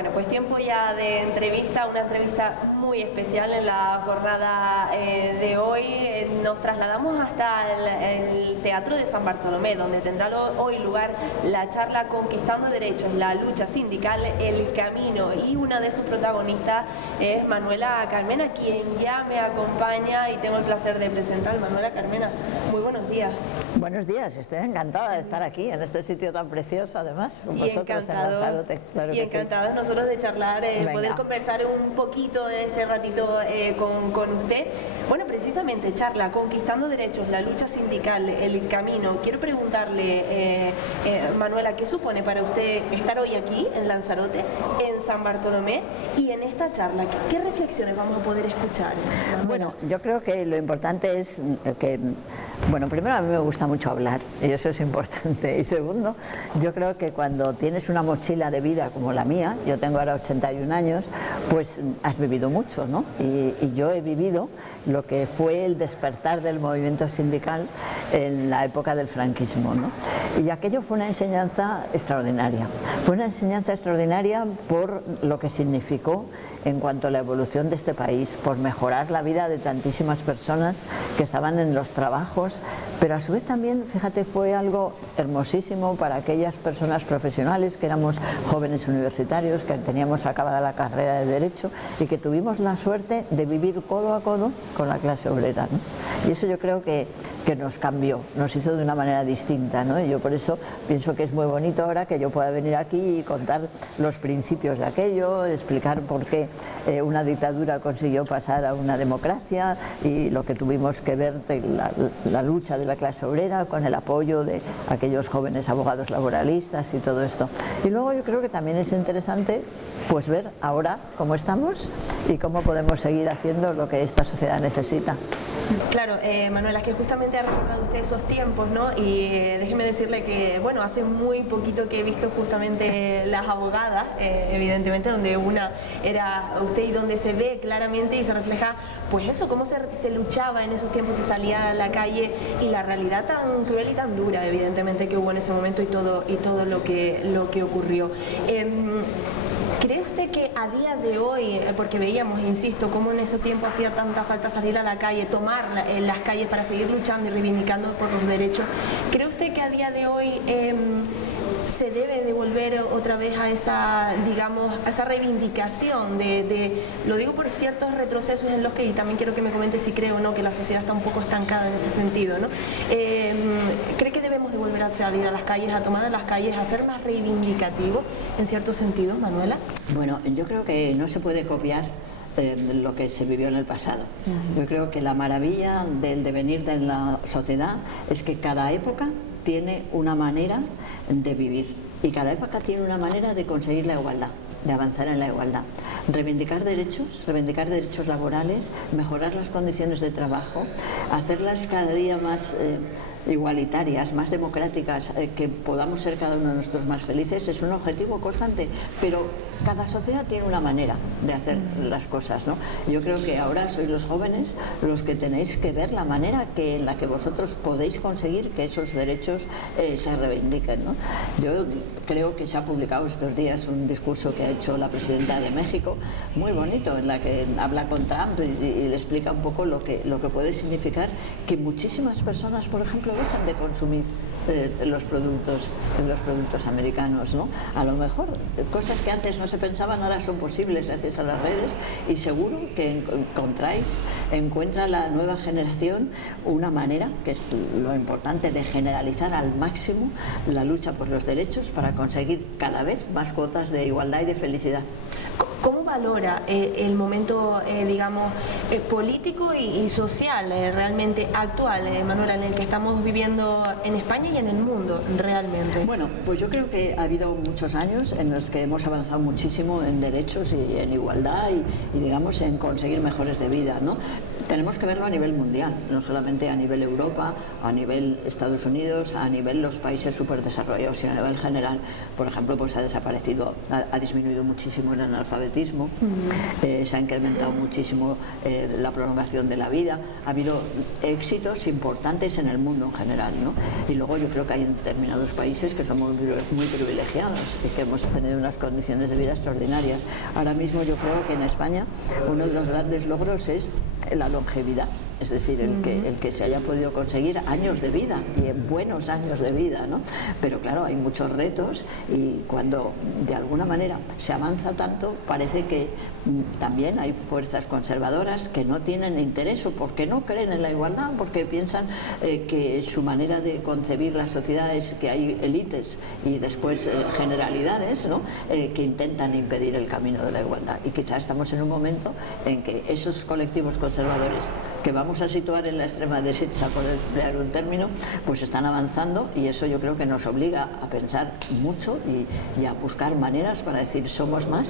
Bueno, pues tiempo ya de entrevista, una entrevista muy especial en la jornada de hoy. Nos trasladamos hasta el Teatro de San Bartolomé, donde tendrá hoy lugar la charla Conquistando Derechos, la lucha sindical, el camino, y una de sus protagonistas es Manuela Carmena, quien ya me acompaña y tengo el placer de presentar. Manuela Carmena, muy buenos días. Buenos días, estoy encantada de estar aquí en este sitio tan precioso, además, con vosotros encantado, en Lanzarote. Claro y encantados nosotros de charlar, poder conversar un poquito en este ratito con usted. Bueno, precisamente charla Conquistando Derechos, la lucha sindical, el camino. Quiero preguntarle, Manuela, ¿qué supone para usted estar hoy aquí en Lanzarote, en San Bartolomé, y en esta charla? ¿Qué reflexiones vamos a poder escuchar, Manuela? Bueno, yo creo que lo importante es que, bueno, primero a mí me gusta mucho hablar, y eso es importante, y segundo, yo creo que cuando tienes una mochila de vida como la mía, yo tengo ahora 81 años, pues has vivido mucho, ¿no? Y yo he vivido lo que fue el despertar del movimiento sindical en la época del franquismo, ¿no? Y aquello fue una enseñanza extraordinaria. Fue una enseñanza extraordinaria por lo que significó en cuanto a la evolución de este país, por mejorar la vida de tantísimas personas que estaban en los trabajos, pero a su vez también, fíjate, fue algo hermosísimo para aquellas personas profesionales que éramos jóvenes universitarios, que teníamos acabada la carrera de Derecho y que tuvimos la suerte de vivir codo a codo con la clase obrera, ¿no? Y eso yo creo que nos cambió, nos hizo de una manera distinta, ¿no? Y yo por eso pienso que es muy bonito ahora que yo pueda venir aquí y contar los principios de aquello, explicar por qué una dictadura consiguió pasar a una democracia y lo que tuvimos que ver de la lucha de la clase obrera con el apoyo de aquellos jóvenes abogados laboralistas y todo esto. Y luego yo creo que también es interesante pues ver ahora cómo estamos y cómo podemos seguir haciendo lo que esta sociedad necesita. Claro, Manuela, que justamente ha recordado usted esos tiempos, ¿no? Y déjeme decirle que, bueno, hace muy poquito que he visto justamente las abogadas, evidentemente, donde una era usted y donde se ve claramente y se refleja, pues eso, cómo se luchaba en esos tiempos, se salía a la calle y la realidad tan cruel y tan dura, evidentemente, que hubo en ese momento y todo lo que ocurrió. ¿Cree usted que a día de hoy, porque veíamos, insisto, cómo en ese tiempo hacía tanta falta salir a la calle, tomar las calles para seguir luchando y reivindicando por los derechos, ¿cree usted que a día de hoy se debe de volver otra vez a esa, digamos, a esa reivindicación lo digo por ciertos retrocesos en los que, y también quiero que me comente si cree o no que la sociedad está un poco estancada en ese sentido, ¿no? ¿Cree que debemos de volver a salir a las calles, a tomar a las calles, a ser más reivindicativos en cierto sentido, Manuela? Bueno, yo creo que no se puede copiar lo que se vivió en el pasado. Yo creo que la maravilla del devenir de la sociedad es que cada época tiene una manera de vivir y cada época tiene una manera de conseguir la igualdad, de avanzar en la igualdad. Reivindicar derechos laborales, mejorar las condiciones de trabajo, hacerlas cada día más igualitarias, más democráticas, que podamos ser cada uno de nosotros más felices, es un objetivo constante, pero cada sociedad tiene una manera de hacer las cosas, ¿no? Yo creo que ahora sois los jóvenes los que tenéis que ver la manera en la que vosotros podéis conseguir que esos derechos se reivindiquen, ¿no? Yo creo que se ha publicado estos días un discurso que ha hecho la presidenta de México, muy bonito, en la que habla con Trump y le explica un poco lo que puede significar que muchísimas personas, por ejemplo, dejan de consumir los productos americanos, ¿no? A lo mejor cosas que antes no se pensaban ahora son posibles gracias a las redes, y seguro que encuentra la nueva generación una manera, que es lo importante, de generalizar al máximo la lucha por los derechos para conseguir cada vez más cuotas de igualdad y de felicidad. ¿Cómo valora el momento, digamos, político y social realmente actual, Manuela, en el que estamos viviendo en España y en el mundo realmente? Bueno, pues yo creo que ha habido muchos años en los que hemos avanzado muchísimo en derechos y en igualdad y digamos, en conseguir mejores de vida, ¿no? tenemos que verlo a nivel mundial, no solamente a nivel Europa, a nivel Estados Unidos, a nivel los países superdesarrollados, sino a nivel general. Por ejemplo, pues ha disminuido muchísimo el analfabetismo, se ha incrementado muchísimo la prolongación de la vida, ha habido éxitos importantes en el mundo en general, ¿no? Y luego yo creo que hay determinados países que somos muy privilegiados y que hemos tenido unas condiciones de vida extraordinarias. Ahora mismo yo creo que en España uno de los grandes logros es la longevidad, es decir, el que se haya podido conseguir años de vida y buenos años de vida, ¿no? Pero claro, hay muchos retos y cuando de alguna manera se avanza tanto, parece que también hay fuerzas conservadoras que no tienen interés o porque no creen en la igualdad, porque piensan que su manera de concebir la sociedad es que hay élites y después generalidades, ¿no? Que intentan impedir el camino de la igualdad. Y quizás estamos en un momento en que esos colectivos conservadores que vamos a situar en la extrema derecha, por emplear un término, pues están avanzando y eso yo creo que nos obliga a pensar mucho y a buscar maneras para decir somos más,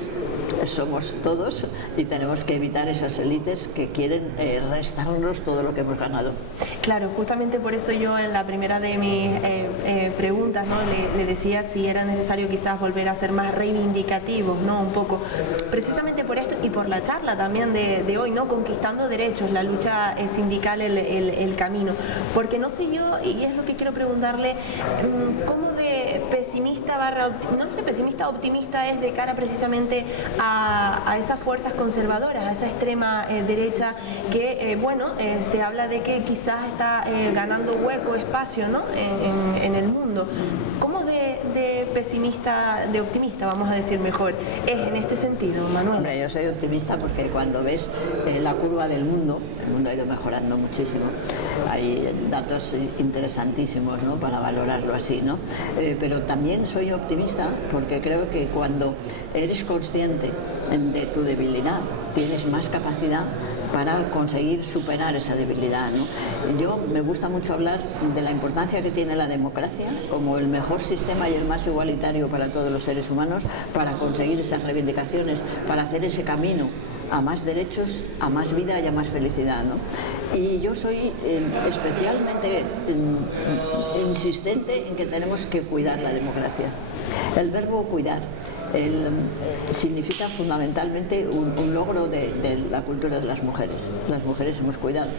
somos todos y tenemos que evitar esas élites que quieren restarnos todo lo que hemos ganado. Claro, justamente por eso yo en la primera de mis preguntas, ¿no? le decía si era necesario quizás volver a ser más reivindicativos, ¿no? Un poco, precisamente por esto y por la charla también de hoy, ¿no? Conquistando derechos, la lucha sindical, el camino. Porque no sé yo, y es lo que quiero preguntarle, ¿cómo de pesimista no sé, pesimista optimista es de cara precisamente a esas fuerzas conservadoras, a esa extrema derecha que, se habla de que quizás está ganando hueco, espacio, ¿no? en el mundo? ¿Cómo de pesimista, de optimista, vamos a decir mejor, es en este sentido, Manuel? Hombre, yo soy optimista porque cuando ves la curva del mundo, el mundo ha ido mejorando muchísimo. Hay datos interesantísimos, ¿no? Para valorarlo así, ¿no? Pero también soy optimista porque creo que cuando eres consciente de tu debilidad, tienes más capacidad para conseguir superar esa debilidad, ¿no? Yo me gusta mucho hablar de la importancia que tiene la democracia como el mejor sistema y el más igualitario para todos los seres humanos para conseguir esas reivindicaciones, para hacer ese camino a más derechos, a más vida y a más felicidad, ¿no? Y yo soy especialmente insistente en que tenemos que cuidar la democracia. El verbo cuidar significa fundamentalmente un logro de la cultura de las mujeres. Las mujeres hemos cuidado.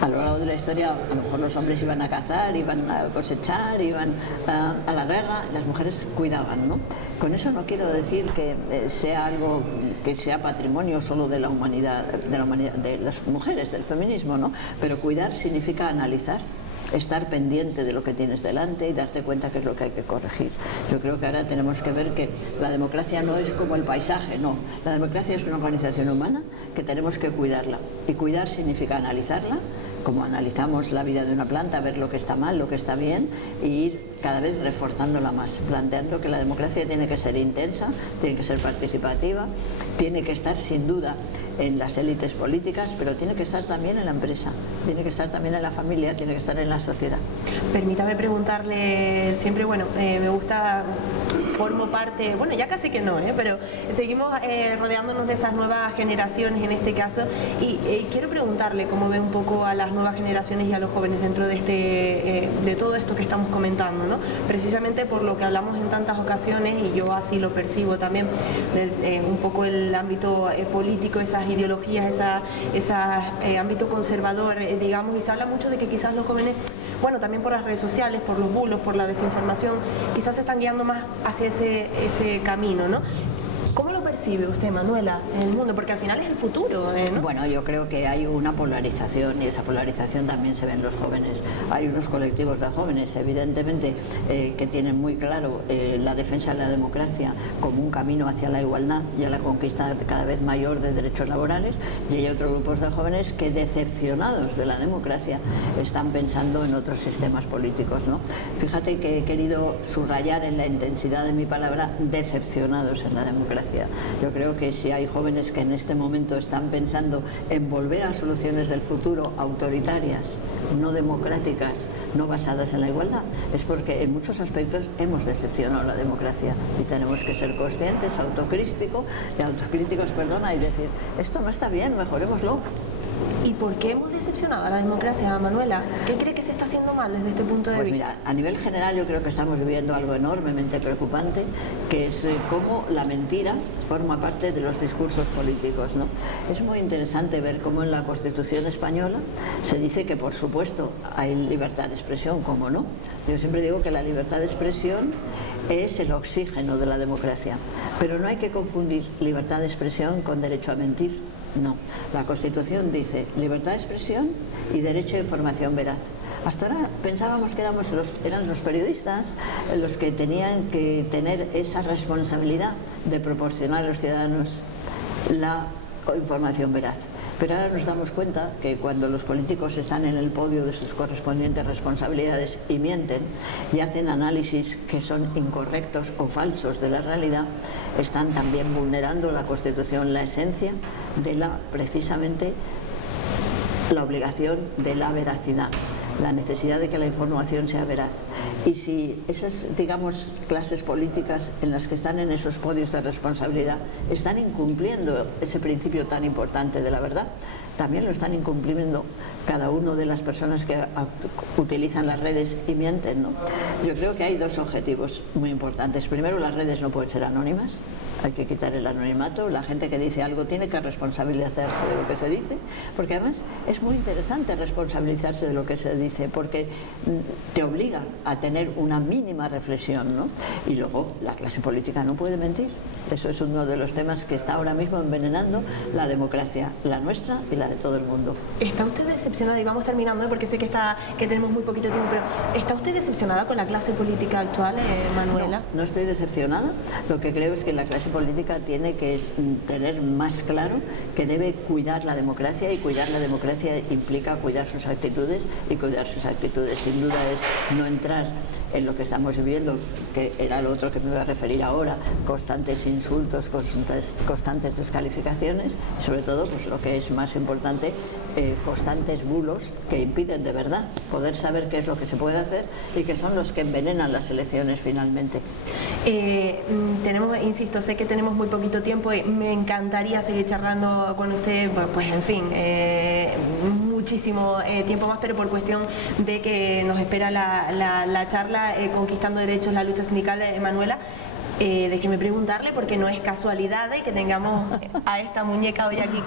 A lo largo de la historia, a lo mejor los hombres iban a cazar, iban a cosechar, iban a la guerra, las mujeres cuidaban, ¿no? Con eso no quiero decir que sea algo que sea patrimonio solo de la humanidad, de las mujeres, del feminismo, ¿no? Pero cuidar significa analizar, estar pendiente de lo que tienes delante y darte cuenta que es lo que hay que corregir. Yo creo que ahora tenemos que ver que la democracia no es como el paisaje, no. La democracia es una organización humana que tenemos que cuidarla. Y cuidar significa analizarla, como analizamos la vida de una planta, ver lo que está mal, lo que está bien, e ir cada vez reforzándola más, planteando que la democracia tiene que ser intensa, tiene que ser participativa, tiene que estar sin duda en las élites políticas, pero tiene que estar también en la empresa, tiene que estar también en la familia, tiene que estar en la sociedad. Permítame preguntarle, siempre, me gusta, formo parte, ya casi que no, pero seguimos rodeándonos de esas nuevas generaciones en este caso, y quiero preguntarle cómo ve un poco a las nuevas generaciones y a los jóvenes dentro de de todo esto que estamos comentando, ¿no? Precisamente por lo que hablamos en tantas ocasiones, y yo así lo percibo también, un poco el ámbito político, esas ideologías, ese ámbito conservador, digamos, y se habla mucho de que quizás los jóvenes, también por las redes sociales, por los bulos, por la desinformación, quizás se están guiando más hacia ese camino, ¿no? ¿Cómo lo percibe usted, Manuela, en el mundo? Porque al final es el futuro, ¿no? Bueno, yo creo que hay una polarización y esa polarización también se ve en los jóvenes. Hay unos colectivos de jóvenes, evidentemente, que tienen muy claro la defensa de la democracia como un camino hacia la igualdad y a la conquista cada vez mayor de derechos laborales, y hay otros grupos de jóvenes que, decepcionados de la democracia, están pensando en otros sistemas políticos, ¿no? Fíjate que he querido subrayar en la intensidad de mi palabra decepcionados en la democracia. Yo creo que si hay jóvenes que en este momento están pensando en volver a soluciones del futuro autoritarias, no democráticas, no basadas en la igualdad, es porque en muchos aspectos hemos decepcionado la democracia y tenemos que ser conscientes, autocríticos, y decir, esto no está bien, mejorémoslo. ¿Y por qué hemos decepcionado a la democracia, Manuela? ¿Qué cree que se está haciendo mal desde este punto de vista? Mira, a nivel general yo creo que estamos viviendo algo enormemente preocupante, que es cómo la mentira forma parte de los discursos políticos, ¿no? Es muy interesante ver cómo en la Constitución española se dice que, por supuesto, hay libertad de expresión, ¿cómo no? Yo siempre digo que la libertad de expresión es el oxígeno de la democracia, pero no hay que confundir libertad de expresión con derecho a mentir. No, la Constitución dice libertad de expresión y derecho a información veraz. Hasta ahora pensábamos que eran los periodistas los que tenían que tener esa responsabilidad de proporcionar a los ciudadanos la información veraz. Pero ahora nos damos cuenta que cuando los políticos están en el podio de sus correspondientes responsabilidades y mienten y hacen análisis que son incorrectos o falsos de la realidad, están también vulnerando la Constitución, la esencia de precisamente la obligación de la veracidad, la necesidad de que la información sea veraz. Y si esas, digamos, clases políticas en las que están en esos podios de responsabilidad están incumpliendo ese principio tan importante de la verdad, también lo están incumpliendo cada una de las personas que utilizan las redes y mienten, ¿no? Yo creo que hay dos objetivos muy importantes. Primero, las redes no pueden ser anónimas. Hay que quitar el anonimato, la gente que dice algo tiene que responsabilizarse de lo que se dice, porque además es muy interesante responsabilizarse de lo que se dice, porque te obliga a tener una mínima reflexión, ¿no? Y luego la clase política no puede mentir. Eso es uno de los temas que está ahora mismo envenenando la democracia, la nuestra y la de todo el mundo. ¿Está usted decepcionada? Y vamos terminando, porque sé que tenemos muy poquito tiempo, pero ¿está usted decepcionada con la clase política actual, Manuela? No estoy decepcionada. Lo que creo es que la clase política tiene que tener más claro que debe cuidar la democracia, y cuidar la democracia implica cuidar sus actitudes, y cuidar sus actitudes sin duda es no entrar en lo que estamos viviendo, que era lo otro que me voy a referir ahora, constantes insultos, constantes descalificaciones, y sobre todo, pues lo que es más importante, constantes bulos que impiden de verdad poder saber qué es lo que se puede hacer y que son los que envenenan las elecciones finalmente. Insisto, sé que tenemos muy poquito tiempo y me encantaría seguir charlando con usted, pues en fin, muchísimo tiempo más, pero por cuestión de que nos espera la charla Conquistando Derechos, la lucha sindical, Manuela. Déjeme preguntarle, porque no es casualidad que tengamos a esta muñeca hoy aquí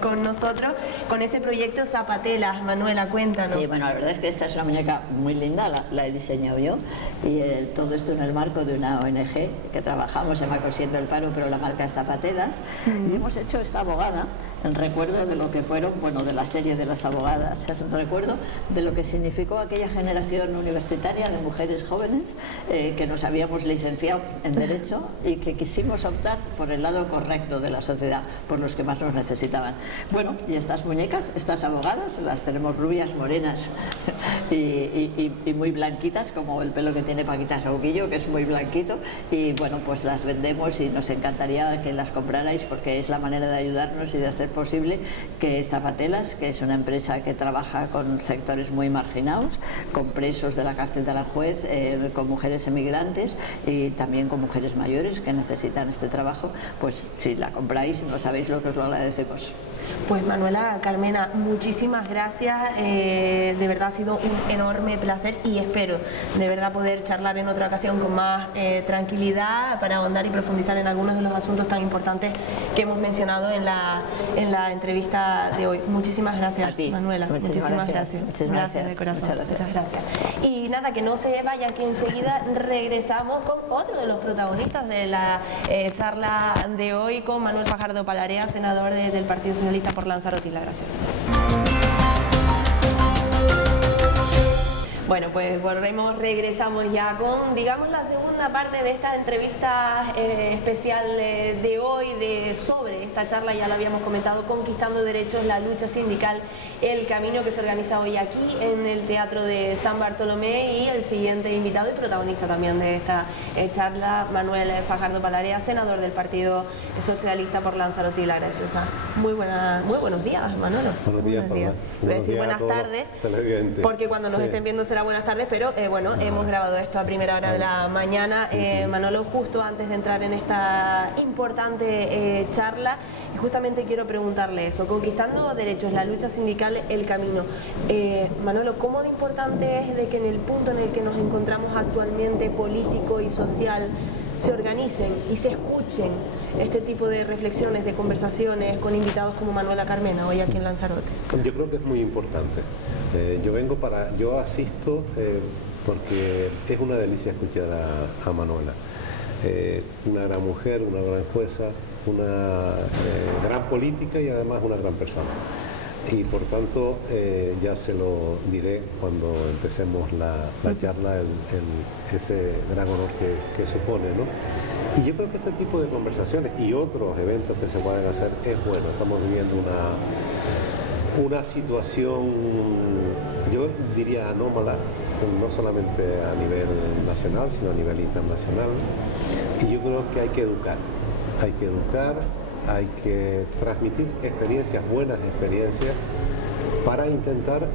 con nosotros, con ese proyecto Zapatelas. Manuela, cuéntanos. Sí, bueno, la verdad es que esta es una muñeca muy linda, la he diseñado yo, y todo esto en el marco de una ONG que trabajamos, se llama Cosiendo el Paro, pero la marca es Zapatelas, y hemos hecho esta abogada en recuerdo de lo que fueron, bueno, de la serie de las abogadas, es un recuerdo de lo que significó aquella generación universitaria de mujeres jóvenes que nos habíamos licenciado en Derecho y que quisimos optar por el lado correcto de la sociedad, por los que más nos necesitaban. Bueno, y estas muñecas, estas abogadas, las tenemos rubias, morenas y muy blanquitas, como el pelo que tiene Paquita Sauquillo, que es muy blanquito, y bueno, pues las vendemos y nos encantaría que las comprarais, porque es la manera de ayudarnos y de hacer posible que Zapatelas, que es una empresa que trabaja con sectores muy marginados, con presos de la cárcel de Aranjuez, con mujeres emigrantes y también con mujeres mayores que necesitan este trabajo, pues si la compráis no sabéis lo que os lo agradecemos. Pues Manuela, Carmena, muchísimas gracias, de verdad ha sido un enorme placer y espero de verdad poder charlar en otra ocasión con más tranquilidad para ahondar y profundizar en algunos de los asuntos tan importantes que hemos mencionado en la entrevista de hoy. Muchísimas gracias, a ti, Manuela. Muchísimas gracias. Gracias de corazón. Muchas gracias. Y nada, que no se vaya, que enseguida regresamos con otro de los protagonistas de la charla de hoy, con Manuel Fajardo Palarea, senador del Partido Socialista por Lanzarote y La Graciosa. Bueno, pues regresamos ya con, digamos, la segunda parte de esta entrevista especial de hoy, sobre esta charla, ya lo habíamos comentado, Conquistando Derechos, la lucha sindical, el camino, que se organiza hoy aquí en el Teatro de San Bartolomé, y el siguiente invitado y protagonista también de esta charla, Manuel Fajardo Palarea, senador del Partido Socialista por Lanzarote y La Graciosa. Muy buenos días, Manolo. Buenos días. Voy a decir buenas tardes, porque cuando nos estén viendo será buenas tardes, pero bueno, hemos grabado esto a primera hora de la mañana. mañana. Manolo, justo antes de entrar en esta importante charla, y justamente quiero preguntarle eso, conquistando derechos, la lucha sindical, el camino. Manolo, ¿cómo de importante es de que en el punto en el que nos encontramos actualmente, político y social, se organicen y se escuchen este tipo de reflexiones, de conversaciones con invitados como Manuela Carmena hoy aquí en Lanzarote? Yo creo que es muy importante. Yo asisto porque es una delicia escuchar a Manuela. Una gran mujer, una gran jueza, una gran política y además una gran persona. Y por tanto, ya se lo diré cuando empecemos la charla, ese gran honor que supone, ¿no? Y yo creo que este tipo de conversaciones y otros eventos que se pueden hacer es bueno. Estamos viviendo una situación, yo diría anómala, no solamente a nivel nacional, sino a nivel internacional. Y yo creo que hay que educar, hay que transmitir experiencias, buenas experiencias, para intentar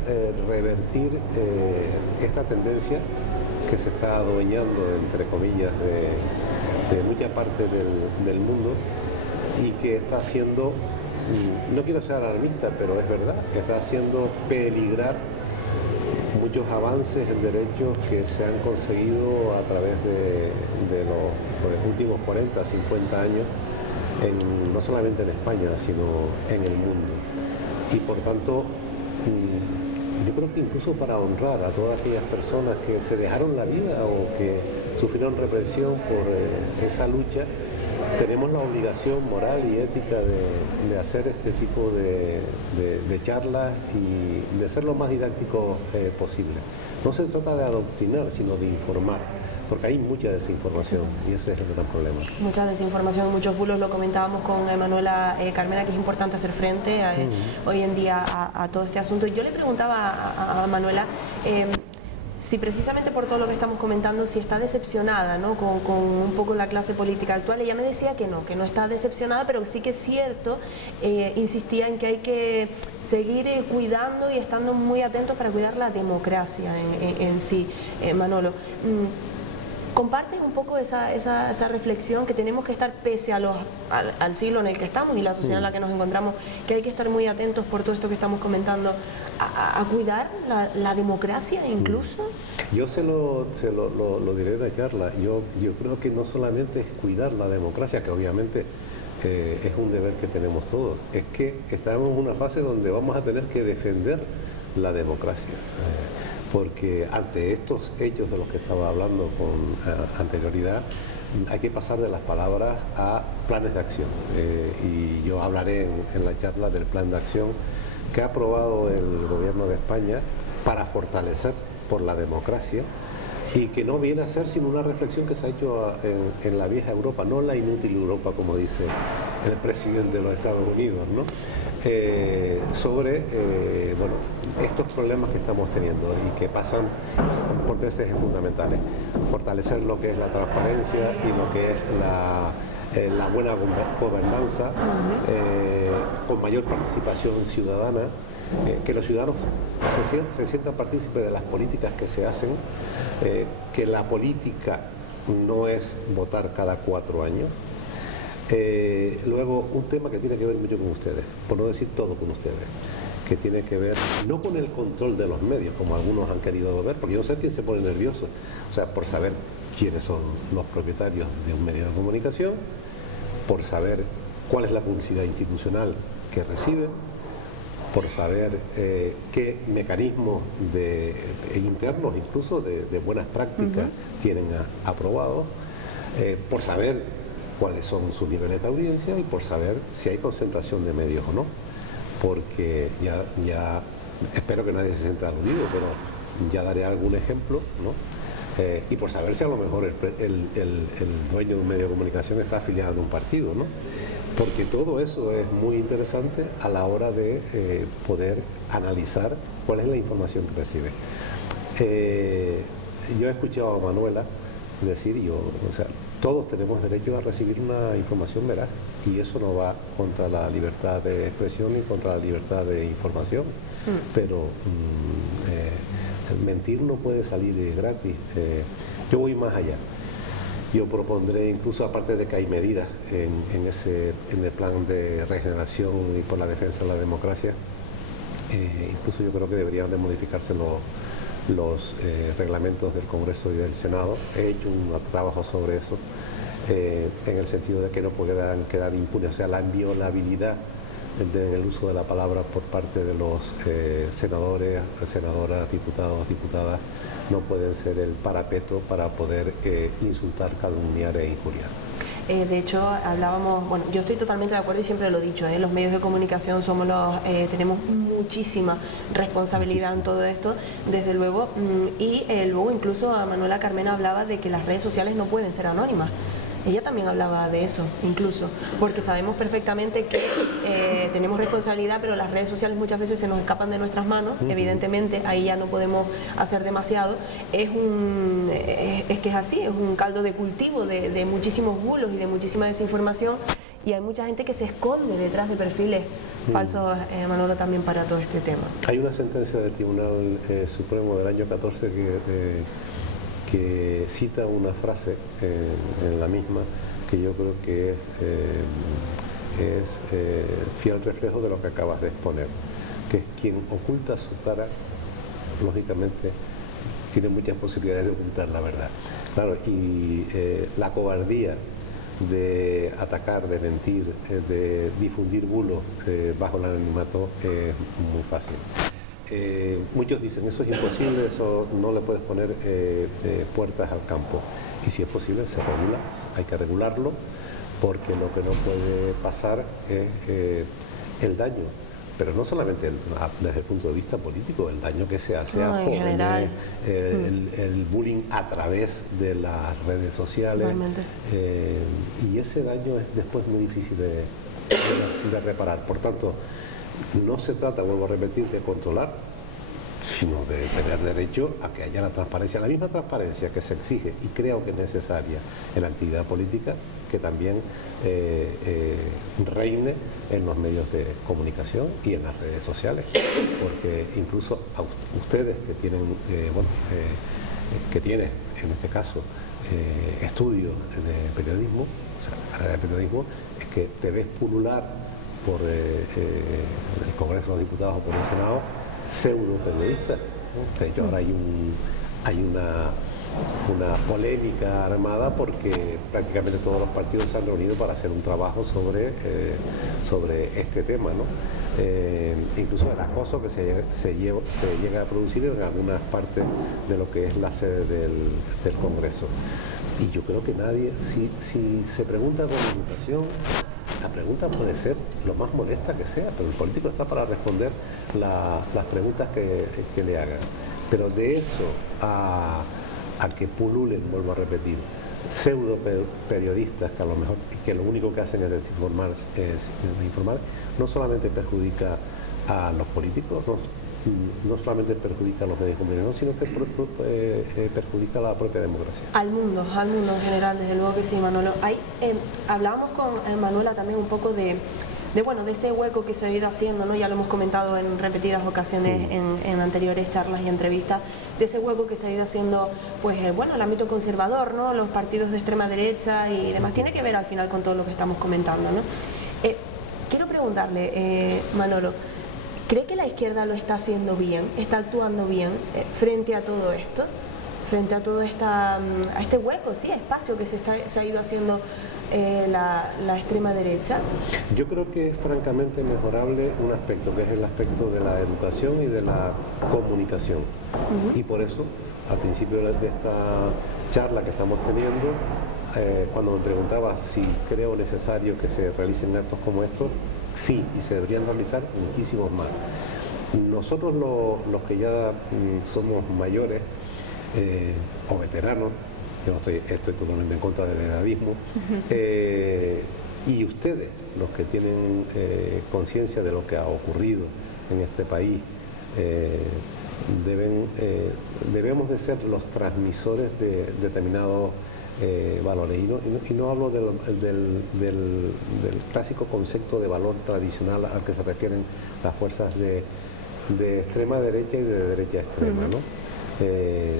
revertir esta tendencia que se está adueñando, entre comillas, de mucha parte del mundo y que está haciendo, no quiero ser alarmista, pero es verdad, que está haciendo peligrar muchos avances en derechos que se han conseguido a través de los últimos 40, 50 años, no solamente en España, sino en el mundo. Y por tanto, yo creo que incluso para honrar a todas aquellas personas que se dejaron la vida o que sufrieron represión por esa lucha, tenemos la obligación moral y ética de hacer este tipo de charlas y de ser lo más didáctico posible. No se trata de adoctrinar, sino de informar, porque hay mucha desinformación y ese es el gran problema. Mucha desinformación, muchos bulos, lo comentábamos con Manuela Carmena, que es importante hacer frente hoy en día a todo este asunto. Y yo le preguntaba a Manuela si precisamente por todo lo que estamos comentando, si está decepcionada, ¿no?, con un poco la clase política actual. Ella me decía que no está decepcionada, pero sí que es cierto, insistía en que hay que seguir cuidando y estando muy atentos para cuidar la democracia en sí. Manolo, ¿compartes un poco esa reflexión que tenemos que estar, pese al siglo en el que estamos y la sociedad en la que nos encontramos, que hay que estar muy atentos por todo esto que estamos comentando, a cuidar la democracia incluso? Yo se lo diré en la charla. Yo creo que no solamente es cuidar la democracia, que obviamente es un deber que tenemos todos, es que estamos en una fase donde vamos a tener que defender la democracia. Porque ante estos hechos de los que estaba hablando con anterioridad, hay que pasar de las palabras a planes de acción. Y yo hablaré en la charla del plan de acción que ha aprobado el Gobierno de España para fortalecer por la democracia, y que no viene a ser sino una reflexión que se ha hecho en la vieja Europa, no la inútil Europa, como dice el presidente de los Estados Unidos, ¿no? Sobre bueno, estos problemas que estamos teniendo y que pasan por tres ejes fundamentales: fortalecer lo que es la transparencia y lo que es la buena gobernanza, con mayor participación ciudadana, que los ciudadanos se sientan partícipes de las políticas que se hacen, que la política no es votar cada 4 años. Luego, un tema que tiene que ver mucho con ustedes, por no decir todo con ustedes, que tiene que ver no con el control de los medios, como algunos han querido ver, porque yo no sé quién se pone nervioso, o sea, por saber quiénes son los propietarios de un medio de comunicación, por saber cuál es la publicidad institucional que reciben, por saber qué mecanismos internos, incluso de buenas prácticas, tienen aprobados, por saber cuáles son sus niveles de audiencia y por saber si hay concentración de medios o no. Porque ya espero que nadie se sienta aludido, pero ya daré algún ejemplo, ¿no? Y por saber si a lo mejor el dueño de un medio de comunicación está afiliado a un partido, ¿no? Porque todo eso es muy interesante a la hora de poder analizar cuál es la información que recibe. Yo he escuchado a Manuela decir, o sea, todos tenemos derecho a recibir una información veraz, y eso no va contra la libertad de expresión ni contra la libertad de información, pero mentir no puede salir gratis. Yo voy más allá. Yo propondré, incluso aparte de que hay medidas en el plan de regeneración y por la defensa de la democracia, incluso yo creo que deberían de modificarse los reglamentos del Congreso y del Senado. He hecho un trabajo sobre eso, en el sentido de que no puedan quedar impunes, o sea, la inviolabilidad del uso de la palabra por parte de los senadores, senadoras, diputados, diputadas, no pueden ser el parapeto para poder insultar, calumniar e injuriar. De hecho, hablábamos, bueno, yo estoy totalmente de acuerdo y siempre lo he dicho, los medios de comunicación somos tenemos muchísima responsabilidad en todo esto, desde luego, y luego incluso a Manuela Carmena hablaba de que las redes sociales no pueden ser anónimas. Ella también hablaba de eso, incluso, porque sabemos perfectamente que tenemos responsabilidad, pero las redes sociales muchas veces se nos escapan de nuestras manos. Evidentemente, ahí ya no podemos hacer demasiado. Es que es así, es un caldo de cultivo de muchísimos bulos y de muchísima desinformación, y hay mucha gente que se esconde detrás de perfiles falsos, Manolo, también para todo este tema. Hay una sentencia del Tribunal Supremo del año 14 que cita una frase en la misma que yo creo que es fiel reflejo de lo que acabas de exponer, que es quien oculta su cara, lógicamente, tiene muchas posibilidades de ocultar la verdad. Claro, y la cobardía de atacar, de mentir, de difundir bulos bajo el anonimato es muy fácil. Muchos dicen, eso es imposible, eso no le puedes poner puertas al campo. Y si es posible, se regula, hay que regularlo, porque lo que no puede pasar es el daño, pero no solamente desde el punto de vista político, el daño que se hace a jóvenes, el bullying a través de las redes sociales, y ese daño es después muy difícil de reparar. Por tanto, no se trata, vuelvo a repetir, de controlar, sino de tener derecho a que haya la transparencia, la misma transparencia que se exige y creo que es necesaria en la actividad política, que también reine en los medios de comunicación y en las redes sociales, porque incluso a ustedes que tienen, que tienen en este caso estudios de periodismo, o sea, la carrera de periodismo, es que te ves pulular por el Congreso de los Diputados o por el Senado, pseudo periodistas, ¿no? De hecho, ahora hay una polémica armada porque prácticamente todos los partidos se han reunido para hacer un trabajo sobre este tema, ¿no? Incluso el acoso que se llega a producir en algunas partes de lo que es la sede del Congreso. Y yo creo que nadie, si se pregunta con educación, la pregunta puede ser lo más molesta que sea, pero el político está para responder las preguntas que le hagan. Pero de eso a que pululen, vuelvo a repetir, pseudo periodistas que a lo mejor que lo único que hacen es desinformar, no solamente perjudica a los políticos, no solamente perjudica a los medios de comunicación, sino que perjudica a la propia democracia. Al mundo en general, desde luego que sí, Manolo. Hablábamos con Manuela también un poco de ese hueco que se ha ido haciendo, ¿no? Ya lo hemos comentado en repetidas ocasiones en anteriores charlas y entrevistas, de ese hueco que se ha ido haciendo, pues el ámbito conservador, ¿no? Los partidos de extrema derecha y demás. Tiene que ver al final con todo lo que estamos comentando, ¿no? Quiero preguntarle, Manolo, ¿cree que la izquierda lo está haciendo bien, está actuando bien frente a todo esto? Frente a todo a este hueco, espacio que se ha ido haciendo la extrema derecha. Yo creo que es francamente mejorable un aspecto, que es el aspecto de la educación y de la comunicación. Y por eso, al principio de esta charla que estamos teniendo, cuando me preguntaba si creo necesario que se realicen actos como estos, sí, y se deberían realizar muchísimos más. Nosotros los que ya somos mayores o veteranos, yo estoy totalmente en contra del edadismo, y ustedes, los que tienen conciencia de lo que ha ocurrido en este país, debemos de ser los transmisores de determinados valores. Y no hablo del clásico concepto de valor tradicional al que se refieren las fuerzas de extrema derecha y de derecha extrema, ¿no?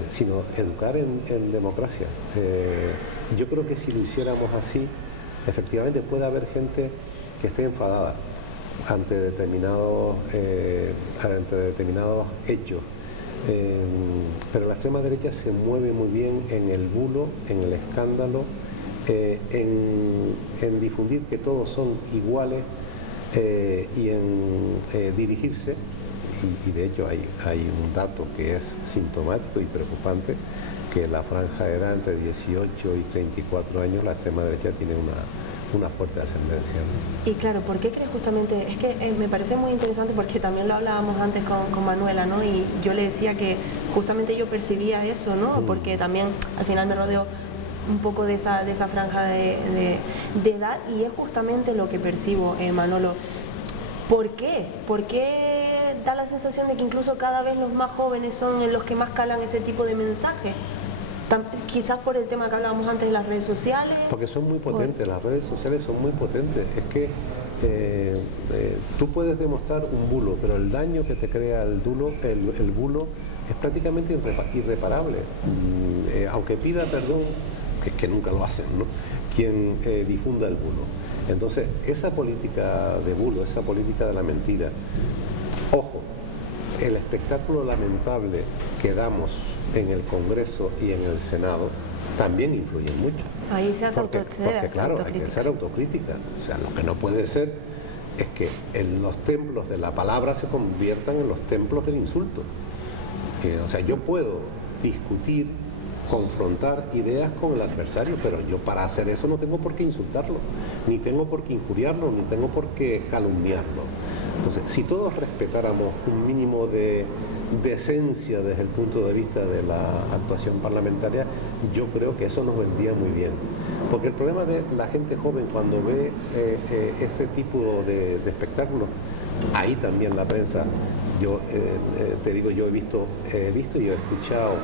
sino educar en democracia. Yo creo que si lo hiciéramos así, efectivamente puede haber gente que esté enfadada ante determinados hechos, pero la extrema derecha se mueve muy bien en el bulo, en el escándalo, en difundir que todos son iguales y en dirigirse, y de hecho hay un dato que es sintomático y preocupante, que la franja de edad entre 18 y 34 años, la extrema derecha tiene una fuerte ascendencia, ¿no? Y claro, ¿por qué crees justamente? Es que me parece muy interesante porque también lo hablábamos antes con Manuela, ¿no? Y yo le decía que justamente yo percibía eso, ¿no? Porque también al final me rodeo un poco de esa franja de edad, y es justamente lo que percibo, Manolo. ¿Por qué? ¿Por qué da la sensación de que incluso cada vez los más jóvenes son los que más calan ese tipo de mensajes? Quizás por el tema que hablábamos antes de las redes sociales. Porque son muy potentes, las redes sociales son muy potentes. Es que tú puedes demostrar un bulo, pero el daño que te crea el bulo es prácticamente irreparable. Aunque pida perdón, que nunca lo hacen, ¿no?, quien difunda el bulo. Entonces, esa política de bulo, esa política de la mentira, ojo, el espectáculo lamentable que damos en el Congreso y en el Senado también influye mucho. Ahí se hace porque claro, hay que hacer autocrítica. O sea, lo que no puede ser es que los templos de la palabra se conviertan en los templos del insulto. O sea, yo puedo discutir, confrontar ideas con el adversario, pero yo para hacer eso no tengo por qué insultarlo, ni tengo por qué injuriarlo, ni tengo por qué calumniarlo. Entonces, si todos respetáramos un mínimo de decencia desde el punto de vista de la actuación parlamentaria, yo creo que eso nos vendría muy bien. Porque el problema de la gente joven cuando ve ese tipo de espectáculos, ahí también la prensa, yo te digo, yo he visto y he escuchado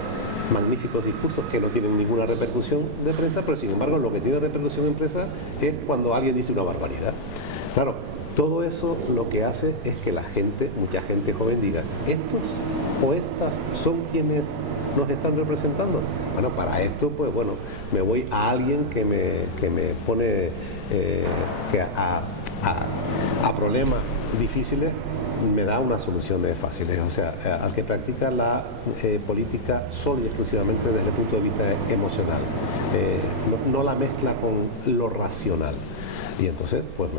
magníficos discursos que no tienen ninguna repercusión de prensa, pero sin embargo lo que tiene repercusión en prensa es cuando alguien dice una barbaridad. Claro, todo eso lo que hace es que la gente, mucha gente joven diga, estos o estas son quienes nos están representando. Bueno, para esto, pues bueno, me voy a alguien que me pone a problemas difíciles, me da una solución fáciles. O sea, al que practica la política solo y exclusivamente desde el punto de vista emocional, no la mezcla con lo racional. Y entonces, pues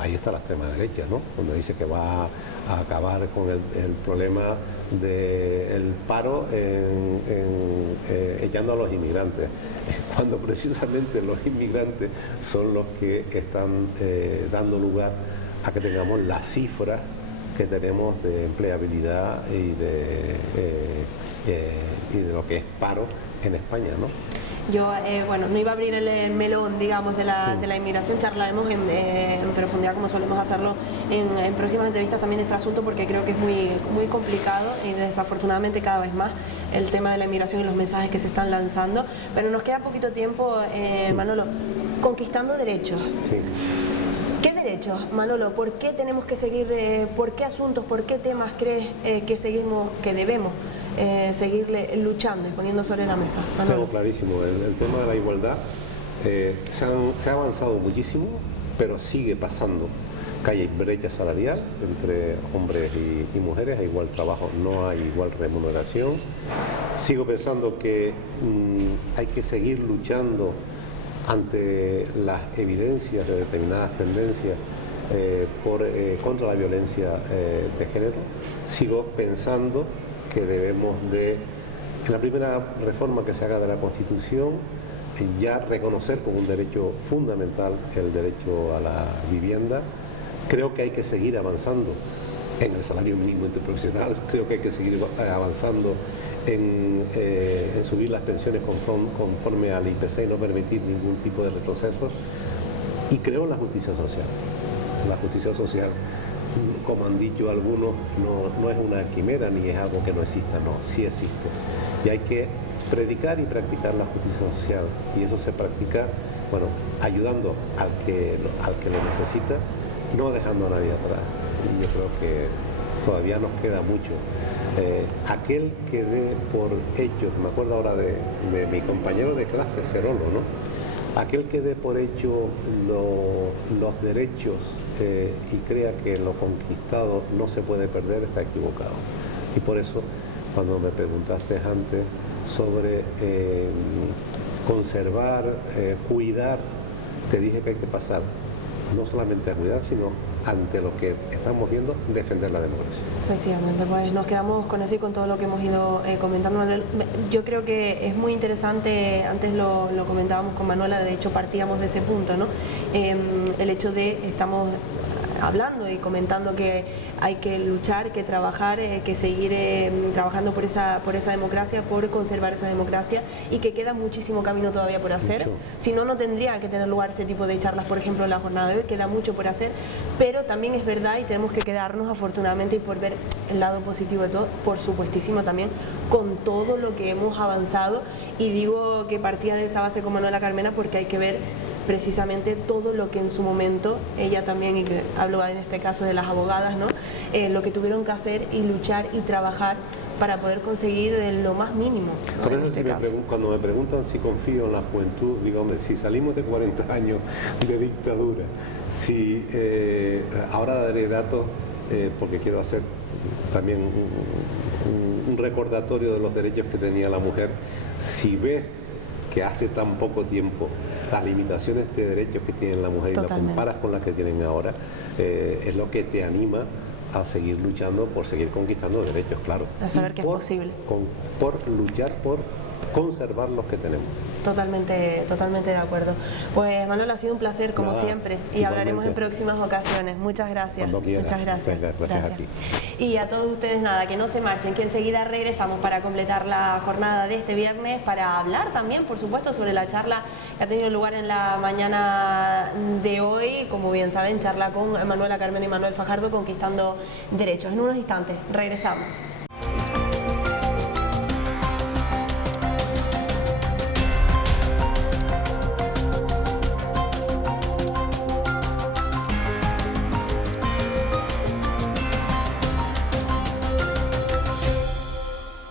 ahí está la extrema derecha, ¿no? Cuando dice que va a acabar con el problema del paro echando a los inmigrantes, cuando precisamente los inmigrantes son los que están dando lugar a que tengamos las cifras que tenemos de empleabilidad y de lo que es paro en España, ¿no? Yo, bueno, no iba a abrir el melón, digamos, de la inmigración, charlaremos en profundidad como solemos hacerlo en próximas entrevistas también este asunto, porque creo que es muy complicado y desafortunadamente cada vez más el tema de la inmigración y los mensajes que se están lanzando, pero nos queda poquito tiempo, Manolo, conquistando derechos. Sí. ¿Qué derechos, Manolo? ¿Por qué tenemos que seguir, por qué asuntos, por qué temas crees que debemos seguir luchando y poniendo sobre la mesa? Tengo clarísimo, el tema de la igualdad, se ha avanzado muchísimo, pero sigue pasando que hay brecha salarial entre hombres y mujeres, hay igual trabajo, no hay igual remuneración. Sigo pensando que hay que seguir luchando ante las evidencias de determinadas tendencias contra la violencia de género. Sigo pensando que debemos en la primera reforma que se haga de la Constitución, ya reconocer como un derecho fundamental el derecho a la vivienda. Creo que hay que seguir avanzando en el salario mínimo interprofesional, creo que hay que seguir avanzando en subir las pensiones conforme al IPC y no permitir ningún tipo de retrocesos. Y creo en la justicia social. La justicia social, como han dicho algunos, no es una quimera ni es algo que no exista, no, sí existe. Y hay que predicar y practicar la justicia social. Y eso se practica, bueno, ayudando al que lo necesita, no dejando a nadie atrás. Y yo creo que todavía nos queda mucho aquel que dé por hecho, me acuerdo ahora de mi compañero de clase, Cerolo, ¿no? Aquel que dé por hecho los derechos y crea que lo conquistado no se puede perder, está equivocado. Y por eso, cuando me preguntaste antes sobre conservar, cuidar, te dije que hay que pasar no solamente a cuidar, sino ante lo que estamos viendo, defender la democracia. Efectivamente, pues nos quedamos con eso y con todo lo que hemos ido comentando. Yo creo que es muy interesante, antes lo comentábamos con Manuela, de hecho partíamos de ese punto, ¿no? El hecho de, estamos hablando y comentando que hay que luchar, que trabajar, que seguir trabajando por esa democracia, por conservar esa democracia, y que queda muchísimo camino todavía por hacer. Mucho. Si no, no tendría que tener lugar este tipo de charlas, por ejemplo, en la jornada de hoy. Queda mucho por hacer, pero también es verdad y tenemos que quedarnos afortunadamente y por ver el lado positivo de todo, por supuestísimo también con todo lo que hemos avanzado, y digo que partía de esa base con Manuela Carmena porque hay que ver precisamente todo lo que en su momento ella también, y que hablo en este caso de las abogadas, ¿no? Lo que tuvieron que hacer y luchar y trabajar para poder conseguir lo más mínimo, ¿no? Por en eso este cuando me preguntan si confío en la juventud, digo, hombre, si salimos de 40 años de dictadura, si ahora daré datos, porque quiero hacer también un recordatorio de los derechos que tenía la mujer. Si ves que hace tan poco tiempo las limitaciones de derechos que tiene la mujer y las comparas con las que tienen ahora, es lo que te anima a seguir luchando por seguir conquistando derechos, claro. A saber que es posible. Por luchar por conservar los que tenemos. Totalmente de acuerdo. Pues Manuel, ha sido un placer como siempre, y igualmente hablaremos en próximas ocasiones. Muchas gracias. Muchas gracias. Venga, gracias a ti. Y a todos ustedes, nada, que no se marchen, que enseguida regresamos para completar la jornada de este viernes, para hablar también, por supuesto, sobre la charla que ha tenido lugar en la mañana de hoy. Como bien saben, charla con Manuela Carmena y Manuel Fajardo, Conquistando Derechos. En unos instantes regresamos.